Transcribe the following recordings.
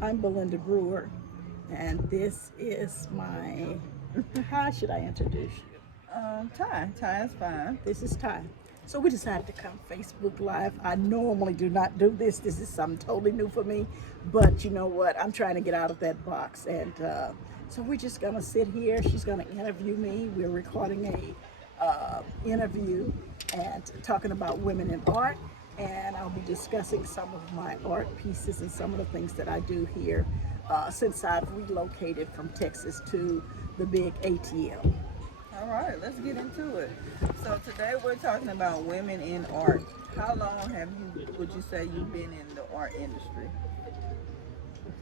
I'm Belinda Brewer, and this is my. How should I introduce you? Ty. Ty is fine. This is Ty. So we decided to come Facebook Live. I normally do not do this. This is something totally new for me, but you know what? I'm trying to get out of that box, and so we're just gonna sit here. She's gonna interview me. We're recording a interview and talking about women in art, and I'll be discussing some of my art pieces and some of the things that I do here since I've relocated from Texas to the big ATL. All right, let's get into it. So today we're talking about women in art. How long would you say you've been in the art industry?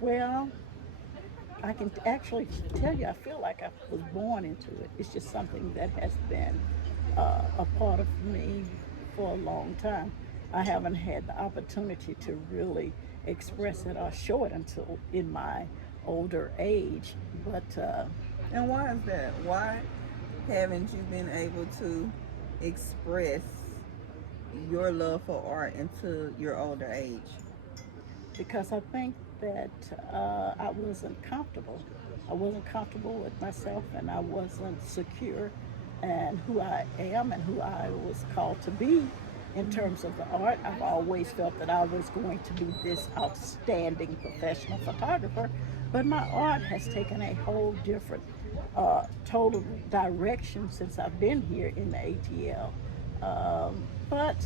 Well, I can actually tell you, I feel like I was born into it. It's just something that has been a part of me for a long time. I haven't had the opportunity to really express it or show it until in my older age. But And why is that? Why haven't you been able to express your love for art into your older age? because I think that I wasn't comfortable. I wasn't comfortable with myself, and I wasn't secure in who I am and who I was called to be in terms of the art. I've always felt that I was going to be this outstanding professional photographer, but my art has taken a whole different, total direction since I've been here in the ATL. But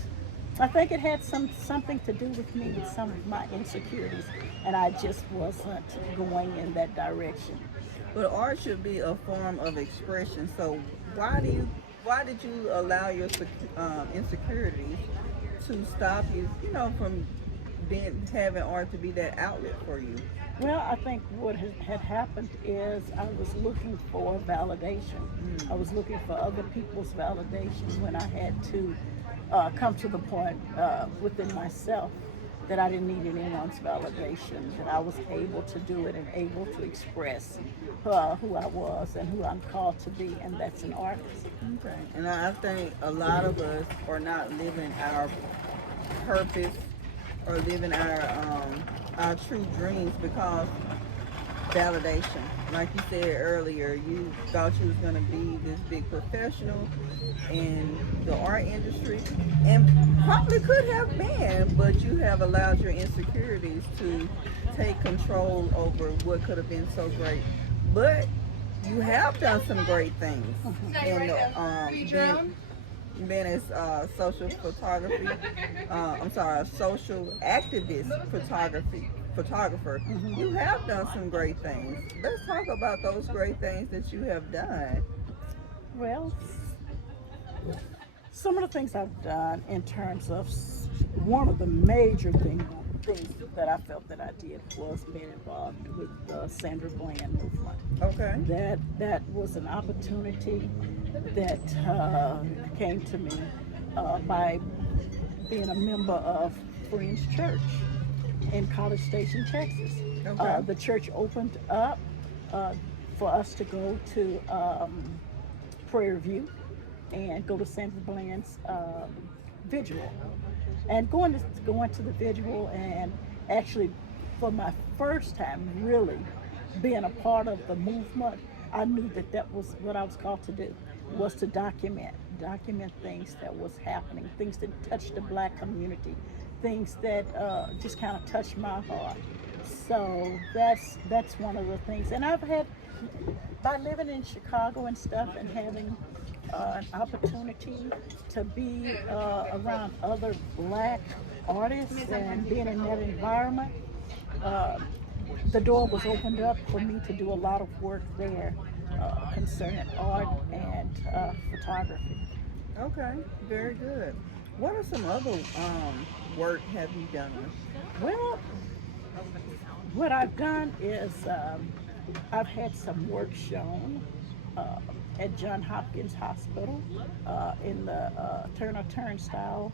I think it had something to do with me with some of my insecurities, and I just wasn't going in that direction. But art should be a form of expression. So why did you allow your insecurities to stop you, from having art to be that outlet for you? Well, I think what had happened is I was looking for validation. I was looking for other people's validation when I had to come to the point within myself that I didn't need anyone's validation, that I was able to do it and able to express who I was and who I'm called to be, and that's an artist. Okay. And I think a lot of us are not living our purpose or living our true dreams because validation. Like you said earlier, you thought you was gonna be this big professional in the art industry, and probably could have been, but you have allowed your insecurities to take control over what could have been so great. But you have done some great things in being as social photography. I'm sorry, a social activist photographer. You have done some great things. Let's talk about those great things that you have done. Well, some of the things I've done in terms of one of the major things that I felt that I did was being involved with the Sandra Bland movement. Okay. That was an opportunity that came to me by being a member of Friends Church in College Station, Texas. Okay. The church opened up for us to go to Prairie View and go to Sandra Bland's vigil. And going to the vigil, and actually for my first time really being a part of the movement, I knew that that was what I was called to do, was to document things that was happening, things that touched the Black community, things that just kind of touched my heart. So that's one of the things. And I've had, by living in Chicago and stuff and having an opportunity to be around other Black artists and being in that environment, the door was opened up for me to do a lot of work there concerning art and photography. Okay. Very good. What are some other work have you done? Well, what I've done is I've had some work shown at John Hopkins Hospital in the Turner Turnstile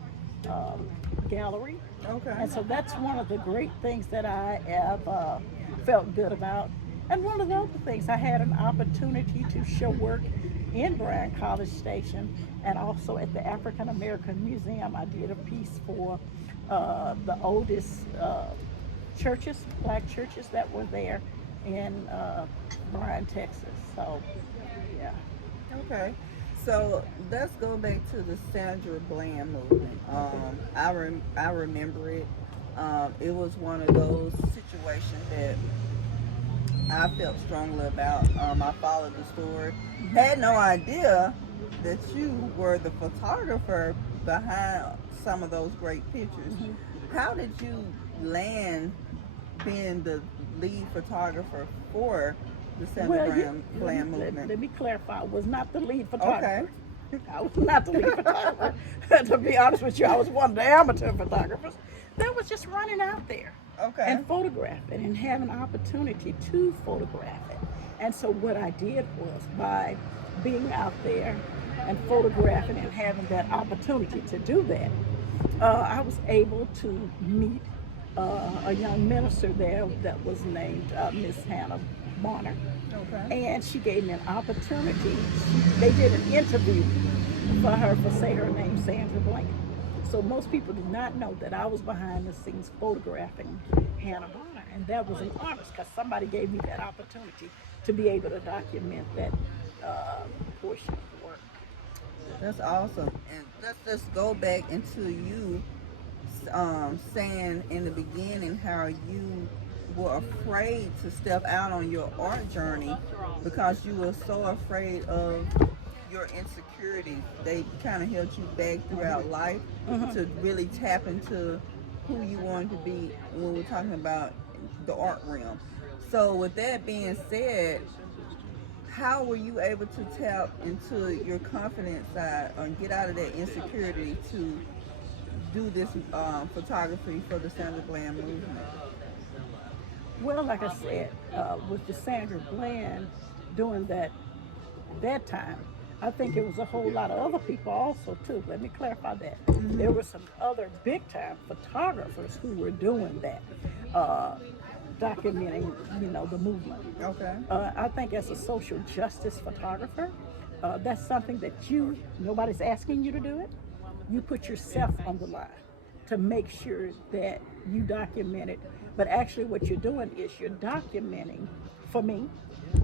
gallery. Okay. And so that's one of the great things that I have felt good about. And one of the other things, I had an opportunity to show work in Bryan College Station and also at the African American Museum. I did a piece for the oldest churches, black churches that were there in Bryan, Texas. So, yeah. Okay. So let's go back to the Sandra Bland movement. I remember it. It was one of those situations that I felt strongly about. I followed the story. Had no idea that you were the photographer behind some of those great pictures. How did you land being the lead photographer for the Sandra Bland movement? Let me clarify. I was not the lead Okay. photographer. I was not the lead photographer. To be honest with you, I was one of the amateur photographers that was just running out there Okay. and photographing and having an opportunity to photograph it. And so what I did was, by being out there and photographing and having that opportunity to do that, I was able to meet a young minister there that was named Miss Hannah Bonner. Okay. And she gave me an opportunity. They did an interview for her for, say, her name, Sandra Bland. So most people do not know that I was behind the scenes photographing Hannah Bonner, and that was an honor because somebody gave me that opportunity to be able to document that portion of the work. That's awesome. And let's just go back into you saying in the beginning how you were afraid to step out on your art journey because you were so afraid of your insecurities. They kind of held you back throughout life to really tap into who you wanted to be when we're talking about the art realm. So with that being said, how were you able to tap into your confidence side and get out of that insecurity to do this photography for the Sandra Bland movement? Well, like I said, with the Sandra Bland doing that time, I think it was a whole lot of other people also too. Let me clarify that. There were some other big time photographers who were doing that, documenting, the movement. Okay. I think as a social justice photographer, that's something that nobody's asking you to do it. You put yourself on the line to make sure that you document it. But actually what you're doing is you're documenting, for me,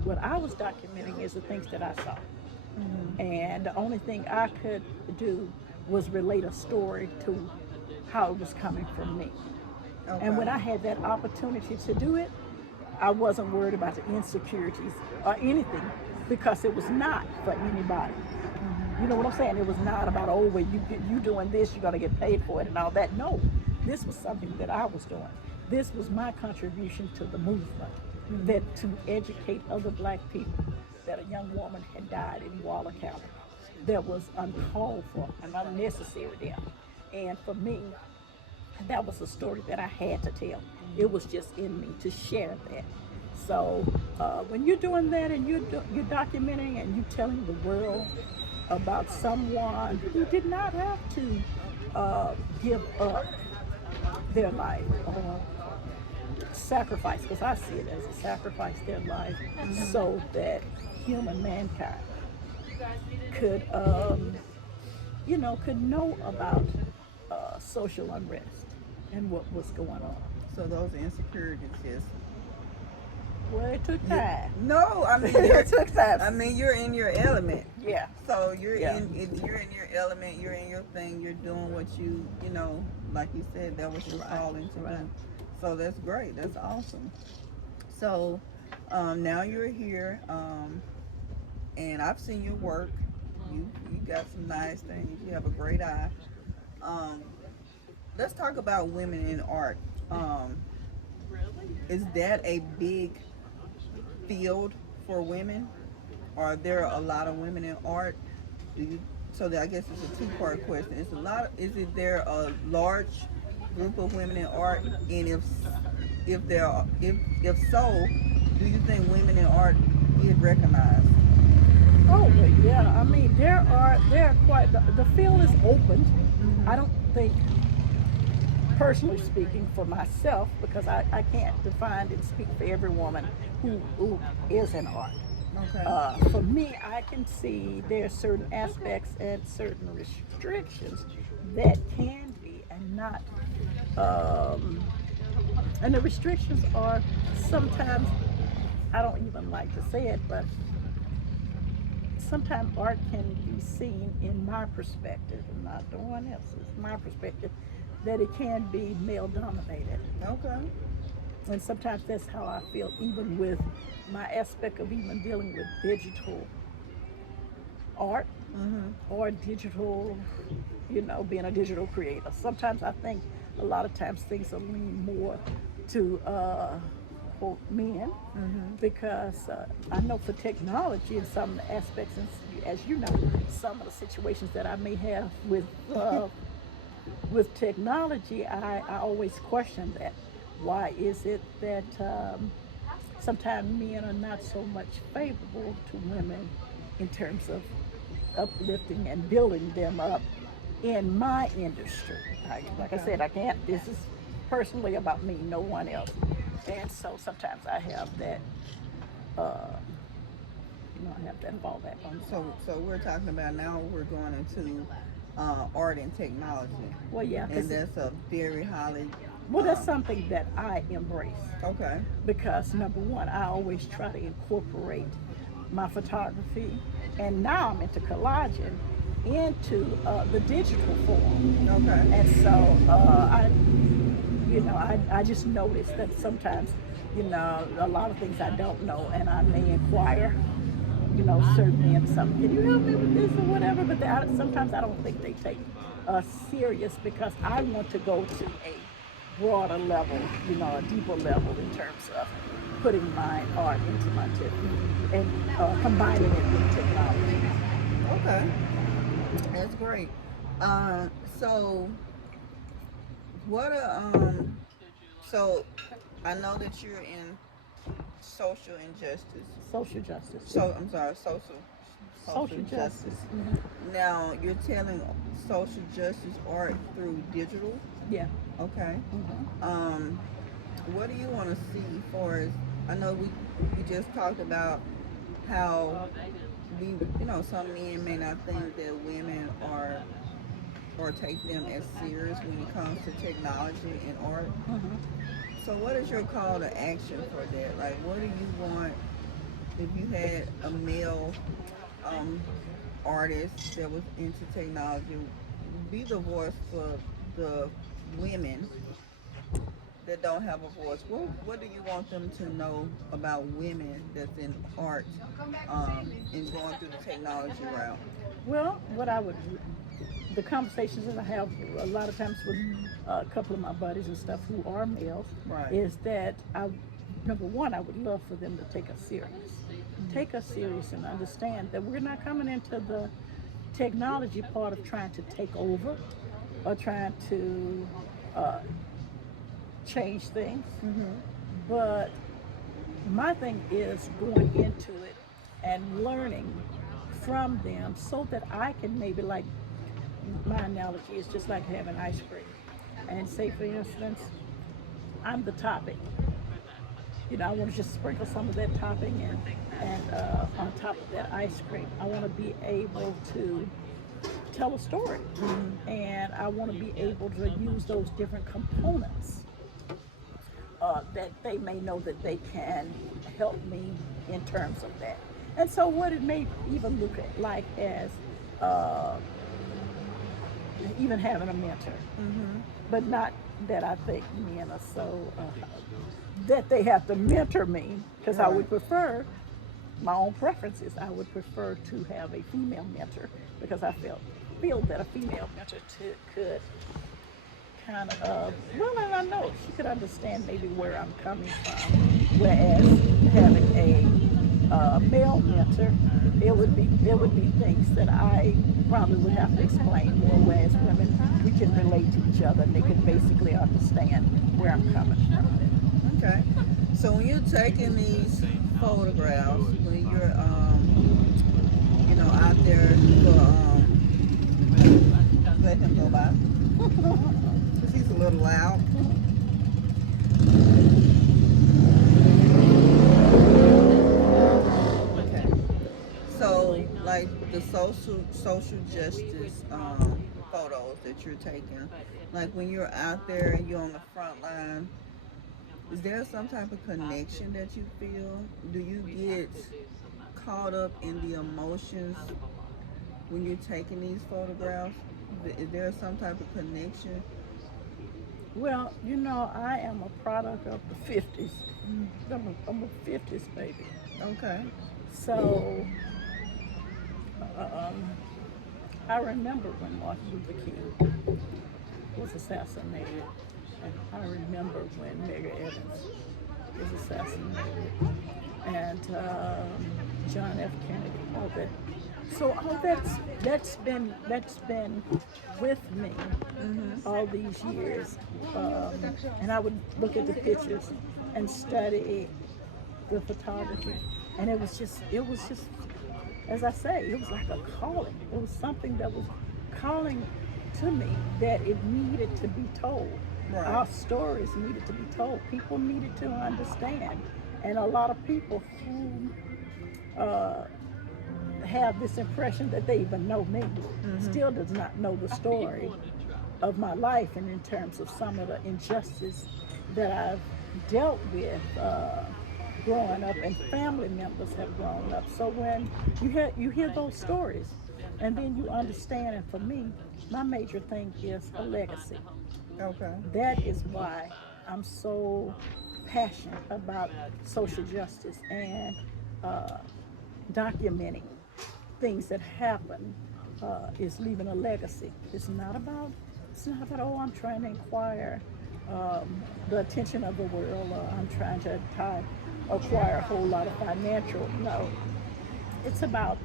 what I was documenting is the things that I saw. And the only thing I could do was relate a story to how it was coming from me. Okay. And when I had that opportunity to do it, I wasn't worried about the insecurities or anything because it was not for anybody. You know what I'm saying? It was not about, oh, well, you doing this, you're going to get paid for it and all that. No, this was something that I was doing. This was my contribution to the movement, that to educate other black people that a young woman had died in Waller County that was uncalled for and unnecessary death. And for me, that was a story that I had to tell. It was just in me to share that. So when you're doing that and you're documenting and you're telling the world about someone who did not have to give up their life or sacrifice, because I see it as a sacrifice, their life, so that human mankind could, could know about social unrest and what was going on. So those insecurities, yes. Well, it took time. No, I mean It took time. I mean you're in your element. Yeah. So you're Yeah. you're in your element, you're in your thing, you're doing what you like you said, that was your calling to do. So that's great. That's awesome. So now you're here, and I've seen your work. You got some nice things. You have a great eye. Let's talk about women in art. Is that a big field for women? Are there a lot of women in art? So I guess it's a two-part question. Is there a large group of women in art? And if so, do you think women in art get recognized? Oh, well, yeah. I mean, there are quite the field is open. I don't think, personally speaking, for myself, because I can't define and speak for every woman who is in art. Okay. For me, I can see there are certain aspects and certain restrictions that can be and not And the restrictions are sometimes, I don't even like to say it, but sometimes art can be seen in my perspective, and not the one else's, my perspective, that it can be male dominated. Okay. And sometimes that's how I feel, even with my aspect of even dealing with digital art Mhm. or digital, being a digital creator. Sometimes I think a lot of times things are lean more to quote men, because I know for technology and some aspects, and as you know, some of the situations that I may have with technology, I always question that. Why is it that sometimes men are not so much favorable to women in terms of uplifting and building them up in my industry? Like I Okay. said, I can't, this is personally about me, no one else. And so sometimes I have that, uh, I have that fallback on. So we're talking about now. We're going into art and technology, Well, yeah, and that's a very highly. well, that's something that I embrace, Okay. because number one, I always try to incorporate my photography, and now I'm into collaging into the digital form. Okay. And so I just noticed that sometimes, a lot of things I don't know, and I may inquire, certainly in something, can you help me with this or whatever? But sometimes I don't think they take us serious, because I want to go to a broader level, a deeper level in terms of putting my art into my technique and combining it with technology. Okay. That's great. Um. So what a So I know that you're in social injustice. Social justice. So I'm sorry, social Social justice. justice. Hmm. Now you're telling social justice art through digital. Yeah. Okay. Hmm. Um, what do you want to see for as I know we just talked about how we some men may not think that women are or take them as serious when it comes to technology and art. Hmm. So what is your call to action for that? Like what do you want if you had a male um, artist that was into technology, be the voice for the women that don't have a voice. What do you want them to know about women that's in art and going through the technology route? Well, the conversations that I have a lot of times with a couple of my buddies and stuff who are males, Right. is that number one, I would love for them to take us serious. Take us serious and understand that we're not coming into the technology part of trying to take over or trying to uh, change things. Mm-hmm. But my thing is going into it and learning from them, so that I can maybe, like, my analogy is just like having ice cream. And say, for instance, I'm the topping. I want to just sprinkle some of that topping and on top of that ice cream. I want to be able to tell a story, and I want to be able to use those different components that they may know that they can help me in terms of that. And so, what it may even look like as uh, even having a mentor, Mm-hmm. but not that I think men are so that they have to mentor me, because I Right. would prefer my own preferences. I would prefer to have a female mentor, because I feel that a female mentor could kind of well, and I know she could understand maybe where I'm coming from, whereas having a male mentor, it would be things that I probably would have to explain more, whereas women, we can relate to each other and they can basically understand where I'm coming from. Okay. So when you're taking these photographs, when you're out there for let him go by because he's a little loud. Okay. So like the social justice photos that you're taking, like when you're out there and you're on the front line, Is there some type of connection that you feel? Do you get caught up in the emotions when you're taking these photographs? Is there some type of connection? Well, I am a product of the 50s. I'm a 50s baby. Okay. So um, I remember when Martin Luther King was assassinated, and I remember when Medgar Evers was assassinated, and John F. Kennedy, all that. So all that's been with me all these years, and I would look at the pictures and study the photography, and it was just, as I say, it was like a calling. It was something that was calling to me, that it needed to be told. Right. Our stories needed to be told. People needed to understand, and a lot of people who have this impression that they even know me still does not know the story of my life, and in terms of some of the injustice that I've dealt with growing up, and family members have grown up. So when you hear those stories, and then you understand, and for me, my major thing is a legacy. Okay. That is why I'm so passionate about social justice and documenting things that happen, is leaving a legacy. It's not about, oh, I'm trying to inquire the attention of the world, or I'm trying to acquire a whole lot of financial. No, it's about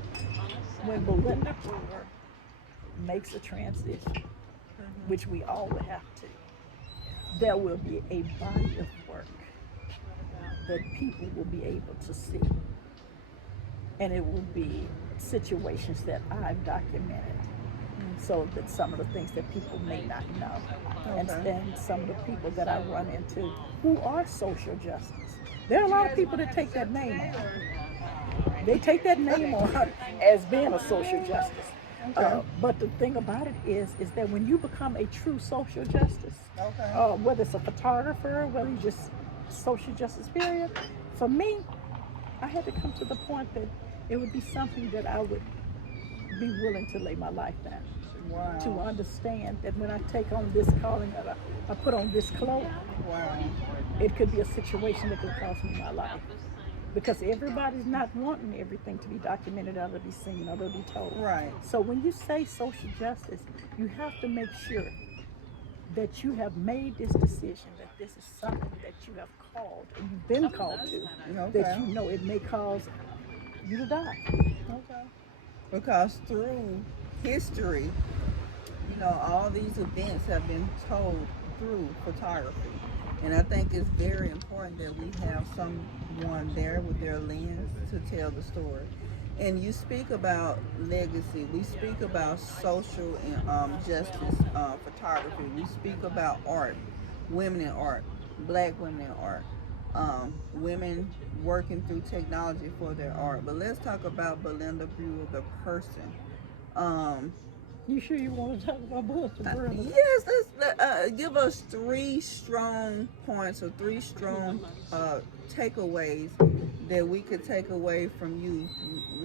when Belinda Brewer makes a transition, which we all will have to, there will be a body of work that people will be able to see, and it will be situations that I've documented, so that some of the things that people may not know, Okay. and some of the people that I run into who are social justice. There are a lot of people that take that name on. They take that name on as being a social justice. Okay. But the thing about it is that when you become a true social justice, Okay. whether it's a photographer, whether you just social justice period, for me, I had to come to the point that it would be something that I would be willing to lay my life down. Wow. To understand that when I take on this calling, that I put on this cloak, Wow. it could be a situation that could cost me my life. Because everybody's not wanting everything to be documented, or to be seen, or to be told. Right. So when you say social justice, you have to make sure that you have made this decision, that this is something that you have called, and you've been called to, Okay. that you know it may cause you to die. Okay. Because through history, all these events have been told through photography. And I think it's very important that we have someone there with their lens to tell the story. And you speak about legacy. We speak about social and justice photography. We speak about art, women in art, black women in art, women working through technology for their art. But let's talk about Belinda Brewer, the person. You sure you want to talk about Belinda Brewer? Yes, let's give us 3 strong points, or 3 strong takeaways that we could take away from you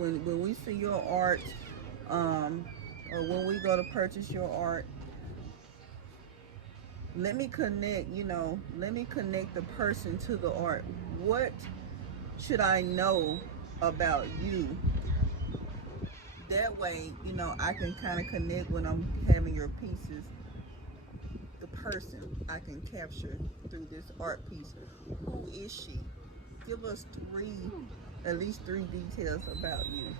when we see your art, or when we go to purchase your art. Let me connect the person to the art. What should I know about you? That way, I can kind of connect when I'm having your pieces. The person I can capture through this art piece. Who is she? Give us at least 3 details about you.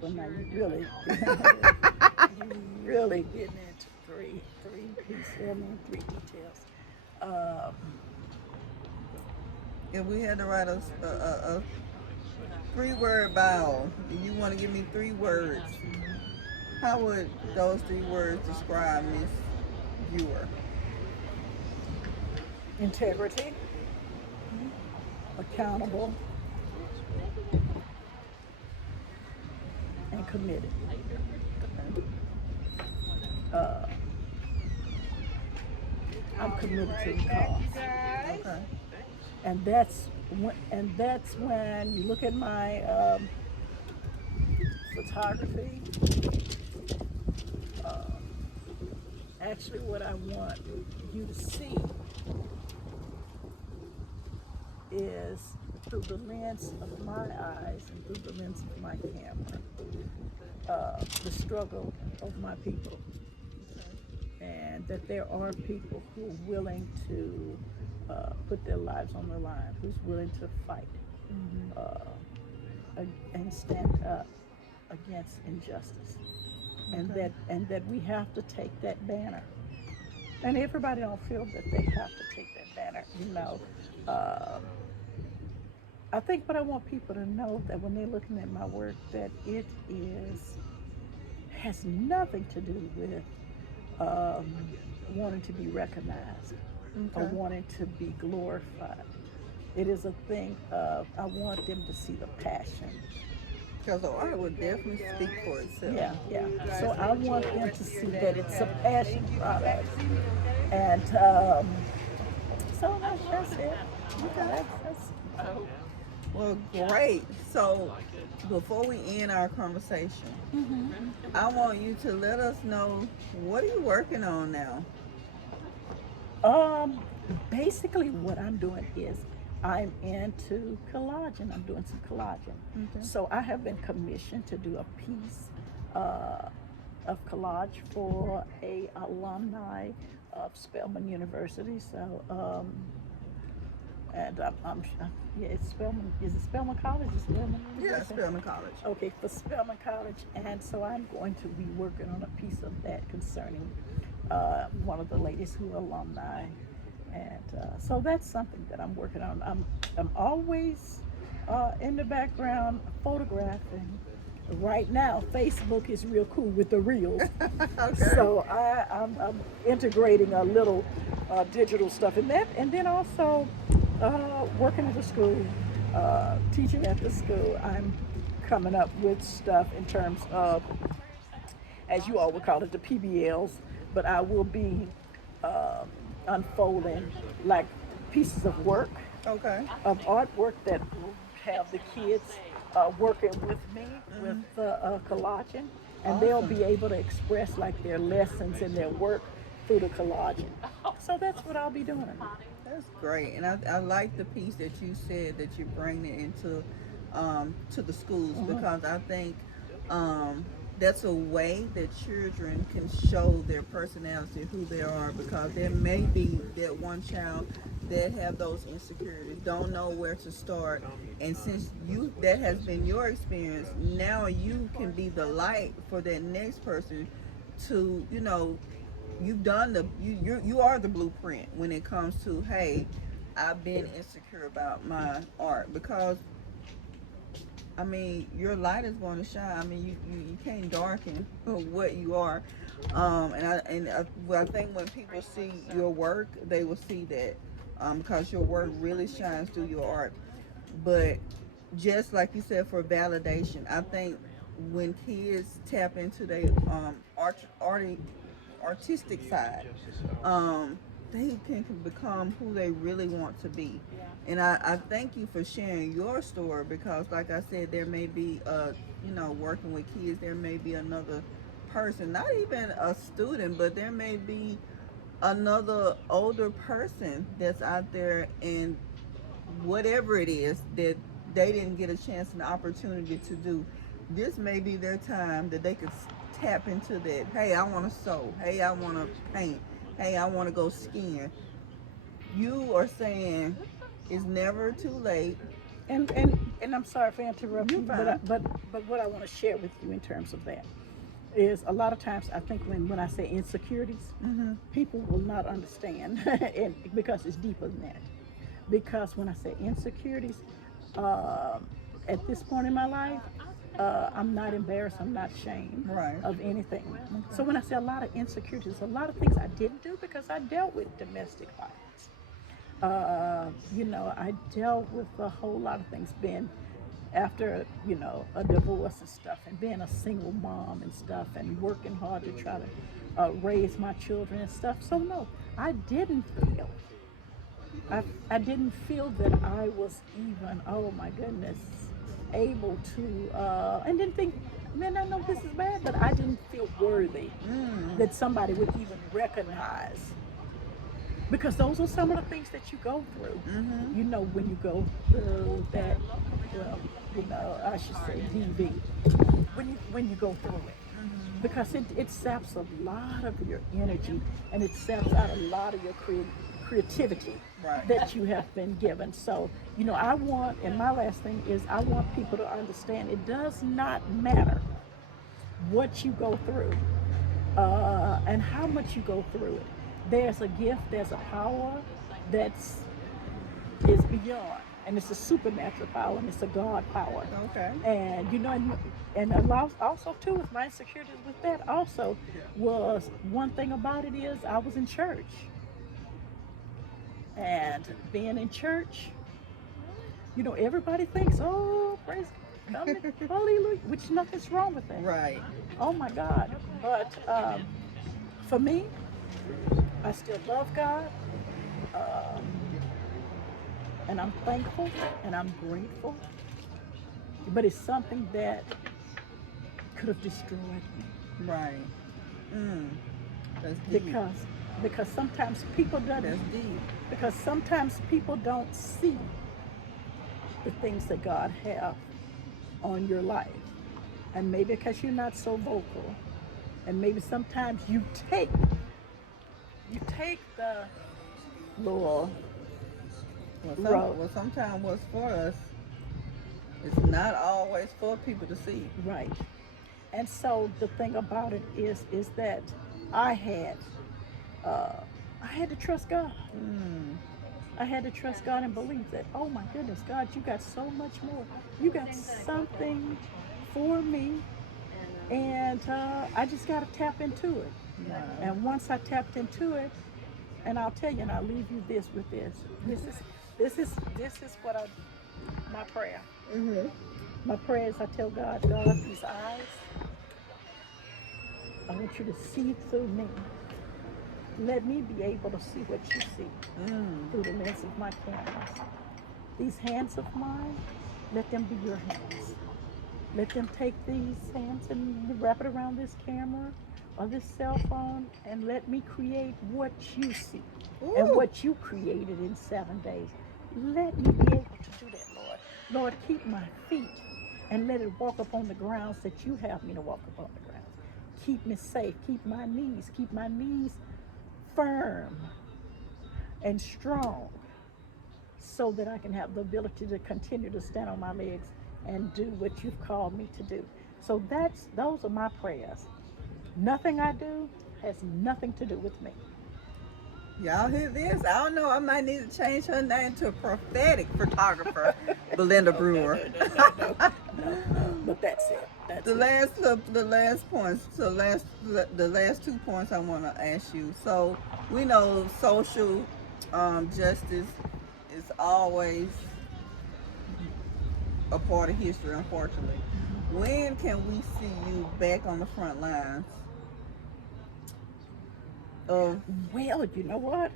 Well, now you really getting into three pieces. I mean, 3 details. If we had to write a 3-word bio, and you want to give me 3 words, how would those 3 words describe Miss Brewer? Integrity, accountable, and committed. I'm committed to the cause. Okay. And that's when you look at my photography. Um, Actually, what I want you to see is through the lens of my eyes and through the lens of my camera, the struggle of my people, and that there are people who are willing to put their lives on the line, who's willing to fight and stand up against injustice, and that we have to take that banner. And everybody don't feel that they have to take that banner, you know. Um I think, but I want people to know that when they're looking at my work, that it is has nothing to do with um, wanting to be recognized or Okay. wanting to be glorified. It is a thing of I want them to see the passion. Because the art would definitely speak for itself. Yeah, yeah. So I want them to see that it's a passion product, and so that's it. That's Well, great. So, before we end our conversation, I want you to let us know, what are you working on now? Um, Basically, what I'm doing is I'm into collaging. I'm doing some collaging. Okay. So I have been commissioned to do a piece of collage for a alumni of Spelman University. So, and yeah, it's Spelman. Is it Spelman College? Is Spelman Yeah, University? Spelman College. Okay, for Spelman College, and so I'm going to be working on a piece of that concerning one of the ladies who are alumni, and so that's something that I'm working on. I'm always in the background photographing. Right now, Facebook is real cool with the reels, Okay. so I'm integrating a little digital stuff in that, and then also working at the school, teaching at the school. I'm coming up with stuff in terms of, as you all would call it, the PBLs, but I will be unfolding like pieces of work, Okay. of artwork that will have the kids working with me with collaging, and they'll be able to express like their lessons and their work through the collaging. So that's what I'll be doing. That's great. And I like the piece that you said that you're bringing it into to the schools, because I think that's a way that children can show their personality, who they are, because there may be that one child that have those insecurities, don't know where to start, and since you that has been your experience, now you can be the light for that next person to, you've done you are the blueprint when it comes to, hey, I've been insecure about my art, because I mean, your light is going to shine. I mean, you can't darken what you are. Well, I think when people see your work, they will see that, because your work really shines through your art. But just like you said, for validation, I think when kids tap into their artistic side, they can become who they really want to be. And I thank you for sharing your story, because like I said, there may be working with kids, there may be another person, not even a student, but there may be another older person that's out there, and whatever it is that they didn't get a chance and opportunity to do, this may be their time that they could tap into that. Hey, I want to sew. Hey, I want to paint. Hey, I want to go skiing. You are saying it's never too late. And I'm sorry for You're interrupting, fine. but what I want to share with you in terms of that is a lot of times I think when I say insecurities, people will not understand, and because it's deeper than that. Because when I say insecurities, at this point in my life, I'm not embarrassed, I'm not ashamed Right. of anything. So when I say a lot of insecurities, a lot of things I didn't do because I dealt with domestic violence. I dealt with a whole lot of things, being after, you know, a divorce and stuff, and being a single mom and stuff, and working hard to try to raise my children and stuff. So no, I didn't feel. I didn't feel that I was even, oh my goodness, able to, and didn't think, man, I know this is bad, but I didn't feel worthy that somebody would even recognize. Because those are some of the things that you go through. You know, when you go through that, well, you know, I should say DV, when you go through it. Because it saps a lot of your energy, and it saps out a lot of your creativity that you have been given. So, you know, I want, and my last thing is, I want people to understand it does not matter what you go through and how much you go through it. There's a gift, there's a power is beyond, and it's a supernatural power, and it's a God power. Okay. And you know, and allows also too with my insecurities with that also was one thing about it is I was in church, and being in church, you know, everybody thinks, oh, praise God, hallelujah, which nothing's wrong with that. Right. Oh my God. But for me, I still love God, and I'm thankful and I'm grateful. But it's something that could have destroyed me. Right. That's deep. Because sometimes people don't. That's deep. Because sometimes people don't see the things that God have on your life, and maybe because you're not so vocal, and maybe sometimes you take the little road. Well, sometimes what's for us is not always for people to see. Right. And so the thing about it is that I had to trust God. I had to trust God and believe that, oh my goodness, God, you got so much more. You got something for me, and I just got to tap into it. Wow. And once I tapped into it, and I'll tell you, and I'll leave you this with this. This is what my prayer. My prayer is I tell God, these eyes, I want you to see through me. Let me be able to see what you see through the lens of my cameras. These hands of mine, let them be your hands. Let them take these hands and wrap it around this camera or this cell phone, and let me create what you see and what you created in 7 days. Let me be able to do that, Lord. Lord, keep my feet and let it walk upon the grounds that you have me to walk upon the grounds. Keep me safe. Keep my knees firm and strong, so that I can have the ability to continue to stand on my legs and do what you've called me to do. So those are my prayers. Nothing I do has nothing to do with me. Y'all hear this? I don't know. I might need to change her name to a prophetic photographer, Belinda Brewer. No, but that's it. The last points. So the last 2 points I want to ask you. So we know social justice is always a part of history, unfortunately. When can we see you back on the front lines? Well, you know what?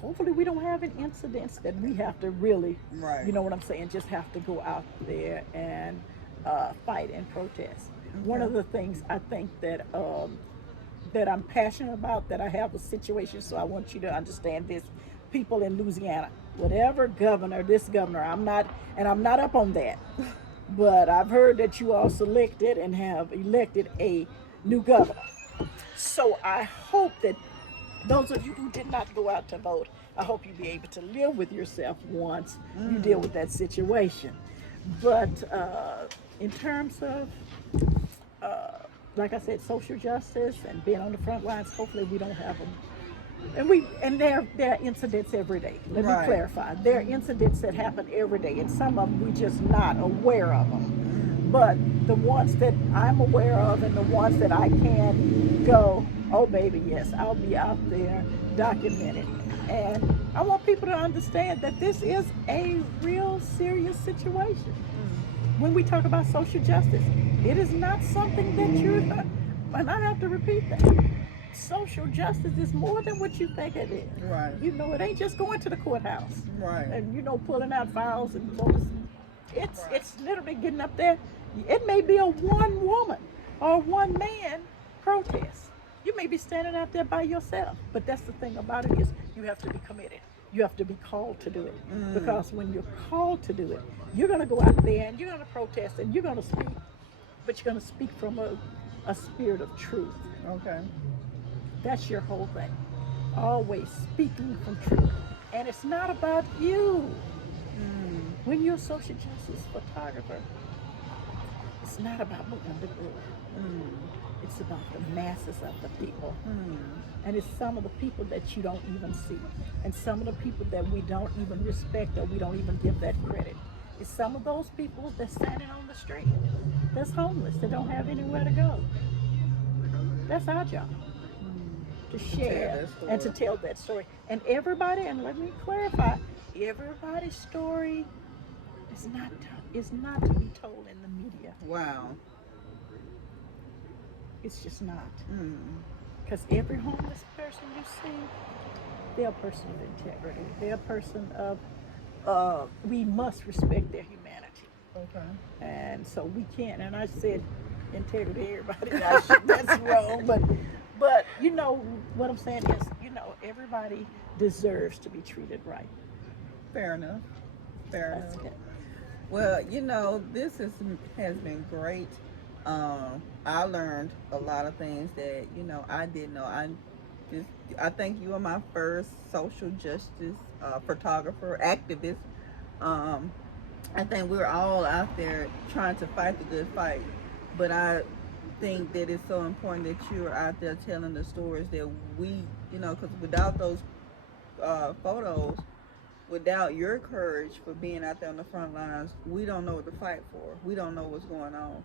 Hopefully we don't have any incidents that we have to really, you know what I'm saying, just have to go out there and fight and protest. One of the things I think that that I'm passionate about, that I have a situation, so I want you to understand this, people in Louisiana, whatever governor, this governor, I'm not up on that, but I've heard that you all selected and have elected a new governor. So I hope that those of you who did not go out to vote, I hope you be able to live with yourself once you deal with that situation. But in terms of, like I said, social justice and being on the front lines, hopefully we don't have them. And there are incidents every day. Let me clarify. There are incidents that happen every day, and some of them we're just not aware of them. But the ones that I'm aware of and the ones that I can go, oh baby, yes, I'll be out there documenting. And I want people to understand that this is a real serious situation. When we talk about social justice, it is not something that you're, and I have to repeat that. Social justice is more than what you think it is. Right. You know, it ain't just going to the courthouse. Right. And, you know, pulling out files and photos. It's Right. it's literally getting up there. It may be a one woman or one man protest. You may be standing out there by yourself. But that's the thing about it is you have to be committed. You have to be called to do it. Because when you're called to do it, you're going to go out there and you're going to protest and you're going to speak. But you're going to speak from a spirit of truth. Okay. That's your whole thing. Always speaking from truth. And it's not about you. When you're a social justice photographer, it's not about Belinda Brewer. It's about the masses of the people. And it's some of the people that you don't even see. And some of the people that we don't even respect or we don't even give that credit. It's some of those people that's standing on the street, that's homeless, that don't have anywhere to go. That's our job. To share and to tell that story. And everybody, and let me clarify, everybody's story is not to be told in the media. Wow. It's just not. Because every homeless person you see, they're a person of integrity. They're a person of, we must respect their humanity. Okay. And so we can't, and I said integrity, everybody, that's wrong, but you know, what I'm saying is, you know, everybody deserves to be treated right. Fair enough. Fair That's enough. it. Well, you know, this has been great. I learned a lot of things that, you know, I didn't know. I think you are my first social justice photographer, activist. I think we're all out there trying to fight the good fight, but I think that it's so important that you're out there telling the stories that we, you know, because without those photos, without your courage for being out there on the front lines, we don't know what to fight for. We don't know what's going on.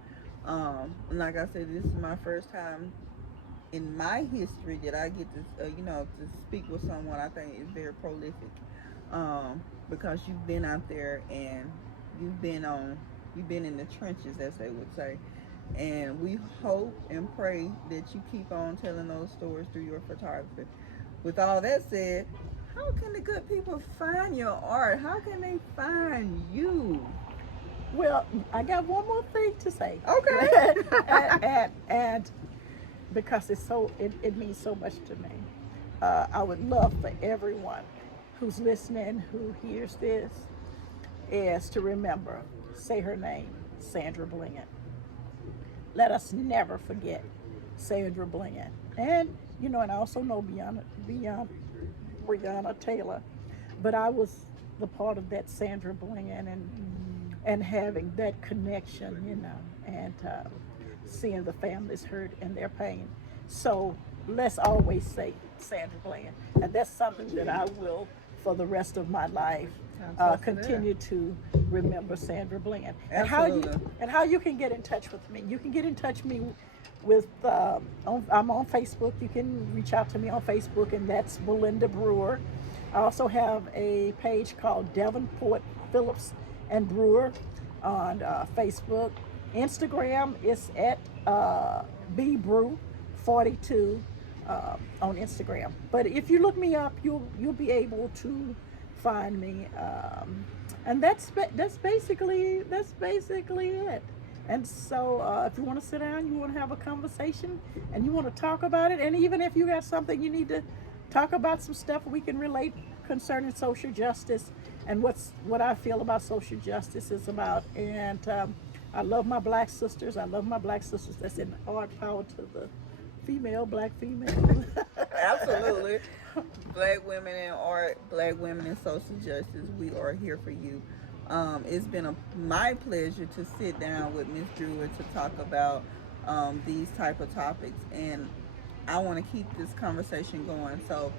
Like I said, this is my first time in my history that I get to, you know, to speak with someone I think is very prolific. Because you've been out there and you've been in the trenches, as they would say. And we hope and pray that you keep on telling those stories through your photography. With all that said, how can the good people find your art? How can they find you? Well, I got one more thing to say. Okay. and because it means so much to me. I would love for everyone who's listening, who hears this, is to remember, say her name, Sandra Bland. Let us never forget Sandra Bland. And, you know, and I also know Breonna Taylor, but I was the part of that Sandra Bland and having that connection, you know, and seeing the families hurt and their pain. So let's always say Sandra Bland, and that's something that I will, for the rest of my life, continue to remember Sandra Bland. And how you can get in touch with me. You can get in touch me with I'm on Facebook. You can reach out to me on Facebook, and that's Belinda Brewer. I also have a page called Davenport Phillips and Brewer on Facebook. Instagram is at bbrew42 on Instagram. But if you look me up, you'll be able to find me. And that's basically it. And so if you want to sit down, you want to have a conversation, and you want to talk about it, and even if you got something you need to talk about, some stuff we can relate concerning social justice and what I feel about social justice is about. And I love my black sisters. I love my black sisters that's in art. Power to the black female. Absolutely. Black women in art, black women in social justice, we are here for you. It's been my pleasure to sit down with Ms. Brewer to talk about these type of topics, and I want to keep this conversation going. So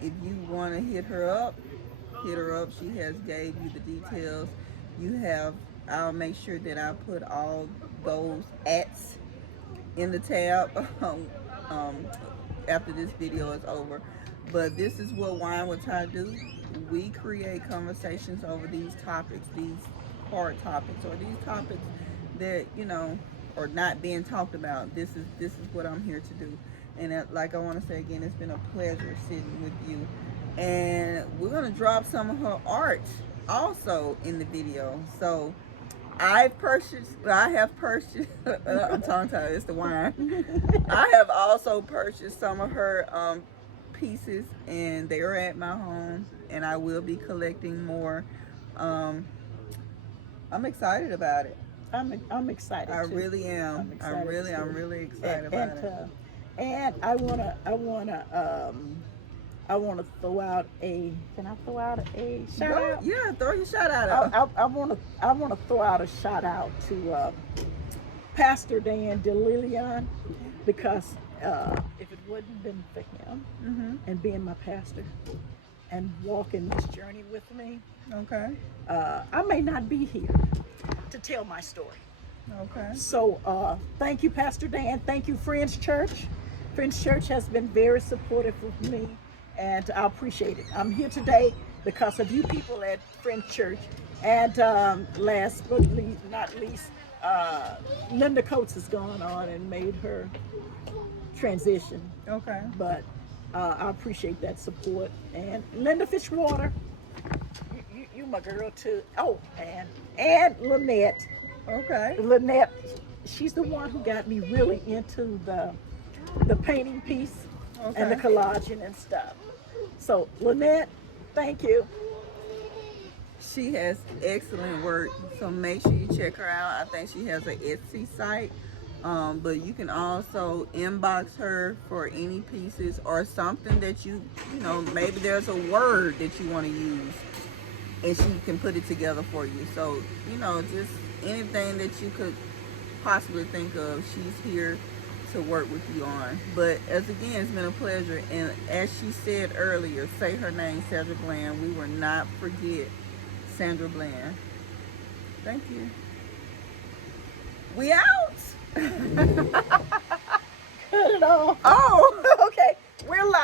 if you want to hit her up. She has gave you the details. I'll make sure that I put all those ats in the tab after this video is over. But this is what wine will try to do. We create conversations over these topics, these hard topics, or these topics that, you know, are not being talked about. This is what I'm here to do. And like I want to say again, it's been a pleasure sitting with you. And we're gonna drop some of her art also in the video. So I have purchased, I'm tongue tied, it's the wine. I have also purchased some of her pieces, and they are at my home, and I will be collecting more. I'm excited about it. I'm excited. I too. really am. I'm really excited about it. And I wanna throw out a. Can I throw out a shout out? Yeah, throw your shout out. I wanna throw out a shout out to Pastor Dan DeLillian, because if it wouldn't been for him and being my pastor and walking this journey with me, Okay. I may not be here to tell my story. Okay. So thank you, Pastor Dan. Thank you, Friends Church. Friends Church has been very supportive of me, and I appreciate it. I'm here today because of you people at Friends Church. And last but not least, Linda Coates has gone on and made her transition. Okay. But I appreciate that support. And Linda Fishwater, you my girl too. Oh, and Lynette. Okay. Lynette, she's the one who got me really into the painting piece and the collaging and stuff. So Lynette, thank you. She has excellent work, so make sure you check her out. I think she has an Etsy site, but you can also inbox her for any pieces or something that you know, maybe there's a word that you want to use, and she can put it together for you. So, you know, just anything that you could possibly think of, she's here to work with you on. But as again, it's been a pleasure. And as she said earlier, say her name, Sandra Bland. We will not forget Sandra Bland. Thank you. We out. Cut it off. Oh, Okay, we're live.